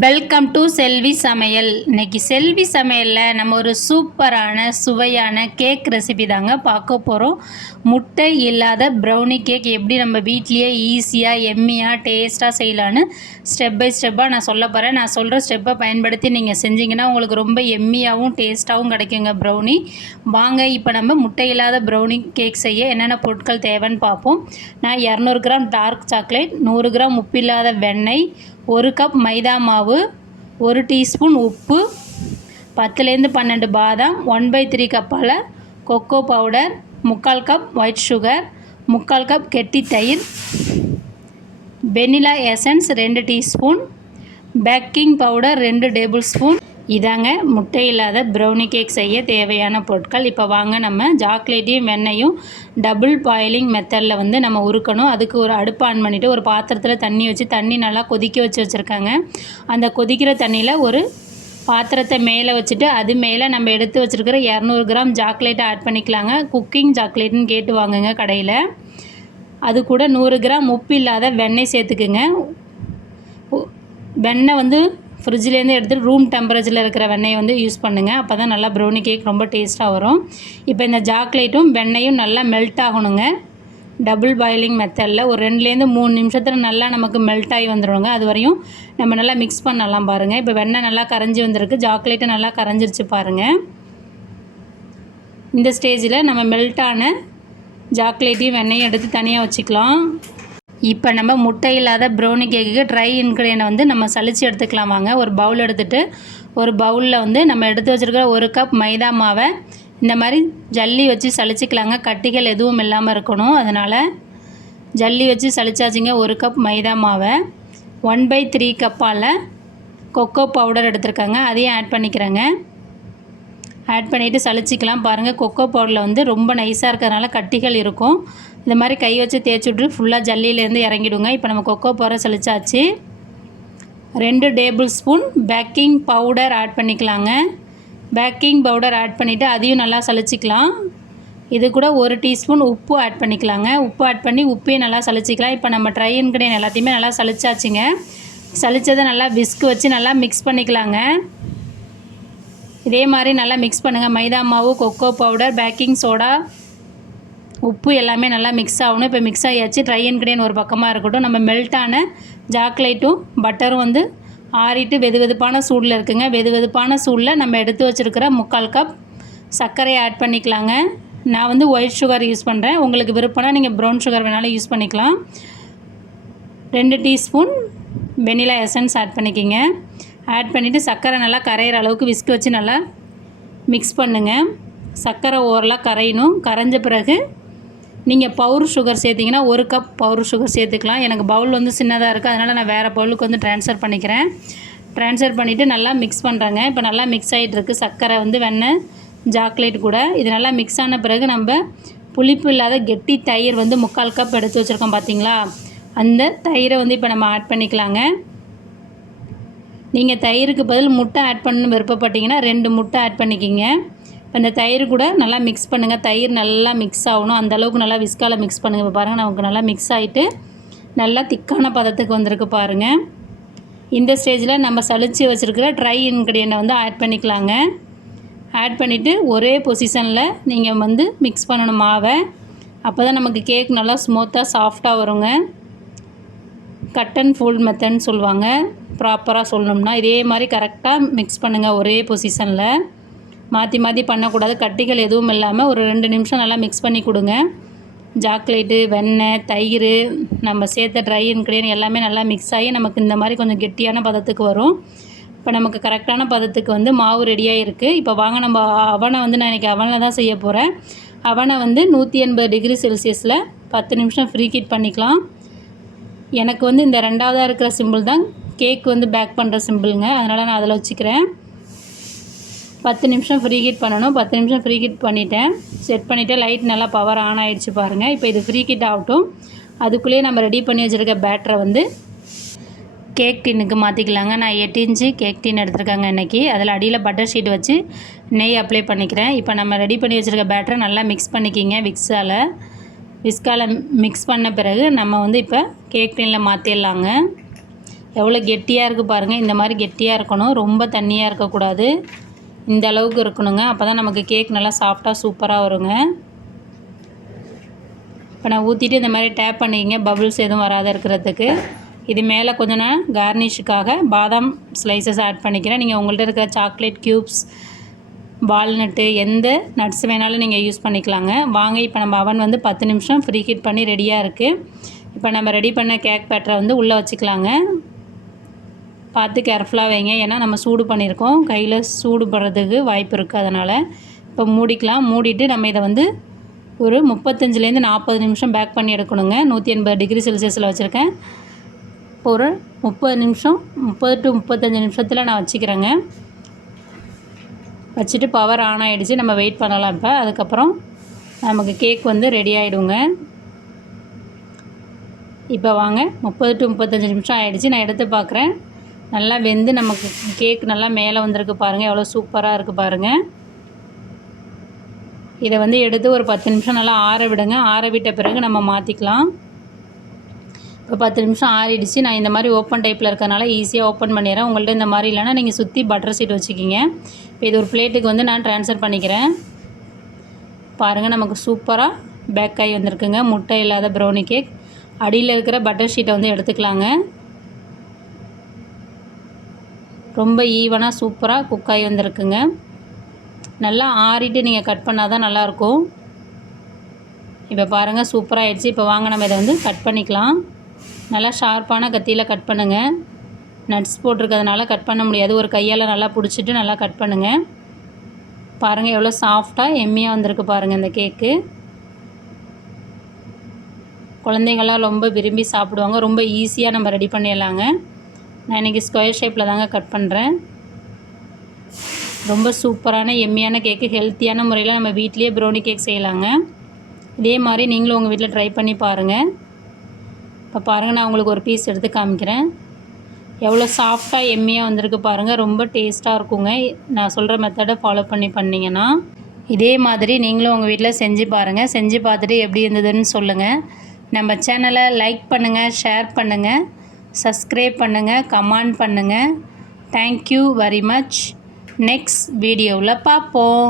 Welcome to செல்வி சமையல். இன்றைக்கி செல்வி சமையலில் நம்ம ஒரு சூப்பரான சுவையான கேக் ரெசிபி தாங்க பார்க்க போகிறோம். முட்டை இல்லாத ப்ரௌனி கேக் எப்படி நம்ம வீட்லேயே ஈஸியாக எம்மியாக டேஸ்ட்டாக செய்யலான்னு ஸ்டெப் பை ஸ்டெப்பாக நான் சொல்ல போகிறேன். நான் சொல்கிற ஸ்டெப்பை பயன்படுத்தி நீங்கள் செஞ்சிங்கன்னா உங்களுக்கு ரொம்ப எம்மியாகவும் டேஸ்ட்டாகவும் கிடைக்குங்க ப்ரௌனி. வாங்க இப்போ நம்ம முட்டை இல்லாத ப்ரௌனி கேக் செய்ய என்னென்ன பொருட்கள் தேவைன்னு பார்ப்போம். நான் 200 கிராம் டார்க் சாக்லேட், 100 கிராம் உப்பில்லாத வெண்ணெய், 1 கப் மைதா மாவு, 1 டீஸ்பூன் உப்பு, 10-12 பாதாம், 1/3 கப்பால் cocoa powder, 3/4 cup white sugar, 3/4 cup கெட்டி தயிர், vanilla essence 2 teaspoon, baking powder 2 tablespoon. இதாங்க முட்டை இல்லாத ப்ரௌனி கேக் செய்ய தேவையான பொருட்கள். இப்போ வாங்க நம்ம சாக்லேட்டையும் வெண்ணையும் டபுள் பாயிலிங் மெத்தடில் நம்ம உருக்கணும். அதுக்கு ஒரு அடுப்பு ஆன் பண்ணிவிட்டு ஒரு பாத்திரத்தில் தண்ணி வச்சு தண்ணி நல்லா கொதிக்க வச்சுருக்காங்க. அந்த கொதிக்கிற தண்ணியில் ஒரு பாத்திரத்தை மேலே வச்சுட்டு அது மேலே நம்ம எடுத்து வச்சுருக்கிற 200 கிராம் சாக்லேட்டை ஆட் பண்ணிக்கலாங்க. குக்கிங் சாக்லேட்டுன்னு கேட்டு வாங்குங்க கடையில். அது கூட 100 கிராம் உப்பு இல்லாத வெண்ணெய் சேர்த்துக்குங்க. வெண்ணெய் ஃப்ரிட்ஜிலேருந்து எடுத்துகிட்டு ரூம் டெம்பரேச்சரில் இருக்கிற வெண்ணெயை யூஸ் பண்ணுங்கள். அப்போ தான் நல்லா ப்ரௌனி கேக் ரொம்ப டேஸ்ட்டாக வரும். இப்போ இந்த சாக்லேட்டும் வெண்ணெயும் நல்லா மெல்ட் ஆகணுங்க. டபுள் பாயிலிங் மெத்தடில் ஒரு 2-3 நிமிஷத்தில் நல்லா நமக்கு மெல்ட் ஆகி வந்துடுங்க. அது வரையும் நம்ம நல்லா மிக்ஸ் பண்ணலாம் பாருங்கள். இப்போ வெண்ணெய் நல்லா கரைஞ்சி வந்திருக்கு, சாக்லேட்டும் நல்லா கரைஞ்சிருச்சு பாருங்கள். இந்த ஸ்டேஜில் நம்ம மெல்ட்டான சாக்லேட்டையும் வெண்ணெயும் எடுத்து தனியாக வச்சுக்கலாம். இப்போ நம்ம முட்டை இல்லாத ப்ரௌனி கேக்குக்கு ட்ரை இன்க்ரீடியன்ட் நம்ம சலிச்சு எடுத்துக்கலாம் வாங்க. ஒரு பவுல் எடுத்துகிட்டு ஒரு பவுலில் நம்ம எடுத்து வச்சுருக்கிற 1 கப் மைதா மாவை இந்த மாதிரி ஜல்லி வச்சு சலிச்சிக்கலாங்க. கட்டிகள் எதுவும் இல்லாமல் இருக்கணும். அதனால் ஜல்லி வச்சு சலிச்சாச்சிங்க. 1 கப் மைதா மாவை 1/3 கப்பால் கொக்கோ பவுடர் எடுத்துருக்காங்க, அதையும் ஆட் பண்ணிக்கிறேங்க. ஆட் பண்ணிவிட்டு சலிச்சிக்கலாம் பாருங்கள். கொக்கோ பவுடரில் ரொம்ப நைஸாக இருக்கிறதுனால கட்டிகள் இருக்கும். இந்த மாதிரி கை வச்சு தேய்ச்சி விட்டு ஃபுல்லாக ஜல்லியிலேருந்து இறங்கிடுங்க. இப்போ நம்ம கொக்கோ பவுடர் சலிச்சாச்சு. 2 tablespoon baking powder add பண்ணிக்கலாங்க. பேக்கிங் பவுடர் ஆட் பண்ணிவிட்டு அதையும் நல்லா சலிச்சிக்கலாம். இது கூட 1 டீஸ்பூன் உப்பு ஆட் பண்ணிக்கலாங்க. உப்பு ஆட் பண்ணி உப்பையும் நல்லா சலிச்சிக்கலாம். இப்போ நம்ம ட்ரை இன்க்ரீடியன்ட் எல்லாத்தையுமே நல்லா சலிச்சாச்சுங்க. சலிச்சதை நல்லா விஸ்க் வச்சு நல்லா மிக்ஸ் பண்ணிக்கலாங்க. இதே மாதிரி நல்லா மிக்ஸ் பண்ணுங்கள். மைதா மாவு, கொக்கோ பவுடர், பேக்கிங் சோடா, உப்பு எல்லாமே நல்லா மிக்ஸ் ஆகணும். இப்போ மிக்ஸ் ஆகியாச்சு. ட்ரை இன்க்ரீடியன்ட் ஒரு பக்கமாக இருக்கட்டும். நம்ம மெல்ட்டான சாக்லேட்டும் பட்டரும் ஆறிட்டு வெதுவெதுப்பான சூடில் இருக்குங்க. வெதுவெதுப்பான சூடில் நம்ம எடுத்து வச்சுருக்கிற 3/4 கப் சர்க்கரையை ஆட் பண்ணிக்கலாங்க. நான் ஒயிட் சுகர் யூஸ் பண்ணுறேன். உங்களுக்கு விருப்பம்னா நீங்கள் ப்ரௌன் சுகர் வேணாலும் யூஸ் பண்ணிக்கலாம். 2 டீஸ்பூன் வெனிலா எசன்ஸ் ஆட் பண்ணிக்கிங்க. ஆட் பண்ணிவிட்டு சர்க்கரை நல்லா கரையிற அளவுக்கு விஸ்க் வச்சு நல்லா மிக்ஸ் பண்ணுங்கள். சர்க்கரை ஓரலாக கரையணும். கரைஞ்ச பிறகு நீங்கள் பவுடர் சுகர் சேர்த்திங்கன்னா 1 கப் பவுடர் சுகர் சேர்த்துக்கலாம். எனக்கு பவுல் சின்னதாக இருக்குது, அதனால் நான் வேறு பவுலுக்கு ட்ரான்ஸ்ஃபர் பண்ணிக்கிறேன். ட்ரான்ஸ்ஃபர் பண்ணிவிட்டு நல்லா மிக்ஸ் பண்ணுறேங்க. இப்போ நல்லா மிக்ஸ் ஆகிட்டுருக்கு சர்க்கரை வெண்ணெய் சாக்லேட் கூட. இது நல்லா மிக்ஸ் ஆன பிறகு நம்ம புளிப்பு இல்லாத கெட்டி தயிர் 3/4 கப் எடுத்து வச்சுருக்கோம் பார்த்தீங்களா, அந்த தயிரை இப்போ நம்ம ஆட் பண்ணிக்கலாங்க. நீங்கள் தயிருக்கு பதில் முட்டை ஆட் பண்ணணும்னு விருப்பப்பட்டீங்கன்னா 2 முட்டை ஆட் பண்ணிக்கிங்க. இப்போ இந்த தயிர் கூட நல்லா மிக்ஸ் பண்ணுங்கள். தயிர் நல்லா மிக்ஸ் ஆகணும். அந்தளவுக்கு நல்லா விஸ்கால் மிக்ஸ் பண்ணுங்கள். இப்போ பாருங்கள் நமக்கு நல்லா மிக்ஸ் ஆகிட்டு நல்லா திக்கான பதத்துக்கு வந்திருக்கு பாருங்கள். இந்த ஸ்டேஜில் நம்ம சலிச்சு வச்சுருக்கிற ட்ரை இன்க்ரீடியண்ட்டை ஆட் பண்ணிக்கலாங்க. ஆட் பண்ணிவிட்டு ஒரே பொசிஷனில் நீங்கள் மிக்ஸ் பண்ணணும் மாவை. அப்போ தான் நமக்கு கேக் நல்லா ஸ்மூத்தாக சாஃப்டாக வருங்க. கட் அண்ட் ஃபோல்ட் மெத்தட்னு சொல்லுவாங்க ப்ராப்பராக சொல்லணும்னா. இதே மாதிரி கரெக்டாக மிக்ஸ் பண்ணுங்கள். ஒரே பொசிஷனில் மாற்றி மாற்றி பண்ணக்கூடாது. கட்டிகள் எதுவும் இல்லாமல் ஒரு 2 நிமிஷம் நல்லா மிக்ஸ் பண்ணி கொடுங்க. சாக்லேட்டு, வெண்ணெய், தயிர், நம்ம சேர்த்த ட்ரை இன்க்ரீடியன்ட் எல்லாமே நல்லா மிக்ஸ் ஆகி நமக்கு இந்த மாதிரி கொஞ்சம் கெட்டியான பதத்துக்கு வரும். இப்போ நமக்கு கரெக்டான பதத்துக்கு மாவு ரெடியாக இருக்குது. இப்போ வாங்க நம்ம அவனை நான் இன்றைக்கி அவனில் தான் செய்ய போகிறேன். அவனை 180 டிகிரி செல்சியஸில் 10 நிமிஷம் ஃப்ரீ ஹீட் பண்ணிக்கலாம். எனக்கு இந்த 2ஆவதாக இருக்கிற சிம்பிள் தான் கேக் பேக் பண்ணுற சிம்பிளுங்க, அதனால் நான் அதில் வச்சுக்கிறேன். 10 நிமிஷம் ஃப்ரீ ஹீட் பண்ணணும். 10 நிமிஷம் ஃப்ரீ ஹீட் பண்ணிவிட்டேன். செட் பண்ணிவிட்டு லைட் நல்லா பவர் ஆன் ஆகிடுச்சு பாருங்கள். இப்போ இது ஃப்ரீ ஹீட் ஆகட்டும். அதுக்குள்ளேயே நம்ம ரெடி பண்ணி வச்சுருக்க பேட்டரை கேக் டின்னுக்கு மாற்றிக்கலாங்க. நான் 8 இன்ச்சு கேக் டின் எடுத்துருக்காங்க இன்றைக்கி. அதில் அடியில் பட்டர் ஷீட் வச்சு நெய் அப்ளை பண்ணிக்கிறேன். இப்போ நம்ம ரெடி பண்ணி வச்சுருக்க பேட்டரை நல்லா மிக்ஸ் பண்ணிக்கிங்க. விஸ்கால் மிக்ஸ் பண்ண பிறகு நம்ம இப்போ கேக் டின்னில் மாற்றிடலாங்க. எவ்வளோ கெட்டியாக இருக்குது பாருங்கள். இந்த மாதிரி கெட்டியாக இருக்கணும், ரொம்ப தண்ணியாக இருக்கக்கூடாது. இந்த அளவுக்கு இருக்கணுங்க. அப்போ தான் நமக்கு கேக் நல்லா சாஃப்டாக சூப்பராக வருங்க. இப்போ நான் ஊற்றிட்டு இந்த மாதிரி டேப் பண்ணிக்கிங்க, பபுள்ஸ் எதுவும் வராத இருக்கிறதுக்கு. இது மேலே கொஞ்சம் நான் கார்னிஷுக்காக பாதாம் ஸ்லைசஸ் ஆட் பண்ணிக்கிறேன். நீங்கள் உங்கள்கிட்ட இருக்கிற சாக்லேட் க்யூப்ஸ், வால்நட்டு, எந்த நட்ஸ் வேணாலும் நீங்கள் யூஸ் பண்ணிக்கலாங்க. வாங்க இப்போ நம்ம அவன் வந்து 10 நிமிஷம் ஃப்ரீ ஹீட் பண்ணி ரெடியாக இருக்குது. இப்போ நம்ம ரெடி பண்ண கேக் பேட்டரை வந்து உள்ளே வச்சுக்கலாங்க. பார்த்து கேர்ஃபுல்லாக வைங்க, ஏன்னா நம்ம சூடு பண்ணியிருக்கோம், கையில் சூடு படுறதுக்கு வாய்ப்பு இருக்குது. அதனால் இப்போ மூடிக்கலாம். மூடிட்டு நம்ம இதை வந்து ஒரு 35லேருந்து 40 நிமிஷம் பேக் பண்ணி எடுக்கணுங்க. 180 டிகிரி செல்சியஸில் வச்சுருக்கேன். ஒரு 30 நிமிஷம் 30 to 35 நிமிஷத்தில் நான் வச்சுக்கிறேங்க. வச்சுட்டு பவர் ஆன் ஆகிடுச்சு. நம்ம வெயிட் பண்ணலாம். இப்போ அதுக்கப்புறம் நமக்கு கேக் வந்து ரெடி ஆகிடுங்க. இப்போ வாங்க 30 to 35 நிமிஷம் ஆகிடுச்சு. நான் எடுத்து பார்க்குறேன். நல்லா வெந்து நமக்கு கேக் நல்லா மேலே வந்திருக்கு பாருங்கள். எவ்வளோ சூப்பராக இருக்குது பாருங்கள். இதை வந்து எடுத்து ஒரு 10 நிமிஷம் நல்லா ஆற விடுங்க. ஆற விட்ட பிறகு நம்ம மாற்றிக்கலாம். இப்போ 10 நிமிஷம் ஆறிடுச்சு. நான் இந்த மாதிரி ஓப்பன் டைப்பில் இருக்கிறனால ஈஸியாக ஓப்பன் பண்ணிடுறேன். உங்கள்கிட்ட இந்த மாதிரி இல்லைன்னா நீங்கள் சுற்றி பட்டர் சீட் வச்சுக்கிங்க. இப்போ இது ஒரு பிளேட்டுக்கு வந்து நான் ட்ரான்ஸ்ஃபர் பண்ணிக்கிறேன். பாருங்கள், நமக்கு சூப்பராக பேக் ஆகி வந்திருக்குங்க முட்டை இல்லாத ப்ரௌனி கேக். அடியில் இருக்கிற பட்டர் ஷீட்டை வந்து எடுத்துக்கலாங்க. ரொம்ப ஈவனாக சூப்பராக குக் ஆகி வந்திருக்குங்க. நல்லா ஆறிட்டு நீங்கள் கட் பண்ணால் தான் நல்லாயிருக்கும். இப்போ பாருங்கள், சூப்பராக ஆகிடுச்சு. இப்போ வாங்க நம்ம இதை வந்து கட் பண்ணிக்கலாம். நல்லா ஷார்ப்பான கத்தியில் கட் பண்ணுங்கள். நட்ஸ் போட்டிருக்கிறதுனால கட் பண்ண முடியாது. ஒரு கையால் நல்லா பிடிச்சிட்டு நல்லா கட் பண்ணுங்கள். பாருங்கள் எவ்வளோ சாஃப்டாக எம்மியாக வந்திருக்கு பாருங்கள் இந்த கேக்கு. குழந்தைங்கள்லாம் ரொம்ப விரும்பி சாப்பிடுவாங்க. ரொம்ப ஈஸியாக நம்ம ரெடி பண்ணிடலாங்க. நான் இன்றைக்கி ஸ்கொயர் ஷேப்பில் தாங்க கட் பண்ணுறேன். ரொம்ப சூப்பரான எம்மியான கேக்கு, ஹெல்த்தியான முறையில் நம்ம வீட்லேயே ப்ரௌனி கேக் செய்யலாங்க. இதே மாதிரி நீங்களும் உங்கள் வீட்டில் ட்ரை பண்ணி பாருங்கள். இப்போ பாருங்கள், நான் உங்களுக்கு ஒரு பீஸ் எடுத்து காமிக்கிறேன். எவ்வளோ சாஃப்டாக எம்மியாக வந்திருக்கு பாருங்கள். ரொம்ப டேஸ்ட்டாக இருக்குங்க. நான் சொல்கிற மெத்தடை ஃபாலோ பண்ணிங்கன்னா இதே மாதிரி நீங்களும் உங்கள் வீட்டில் செஞ்சு பாருங்கள். செஞ்சு பார்த்துட்டு எப்படி இருந்ததுன்னு சொல்லுங்கள். நம்ம சேனலை லைக் பண்ணுங்கள், ஷேர் பண்ணுங்கள், சப்ஸ்கிரைப் பண்ணுங்கள், கமெண்ட் பண்ணுங்கள். Thank you very much. நெக்ஸ்ட் வீடியோவில் பார்ப்போம்.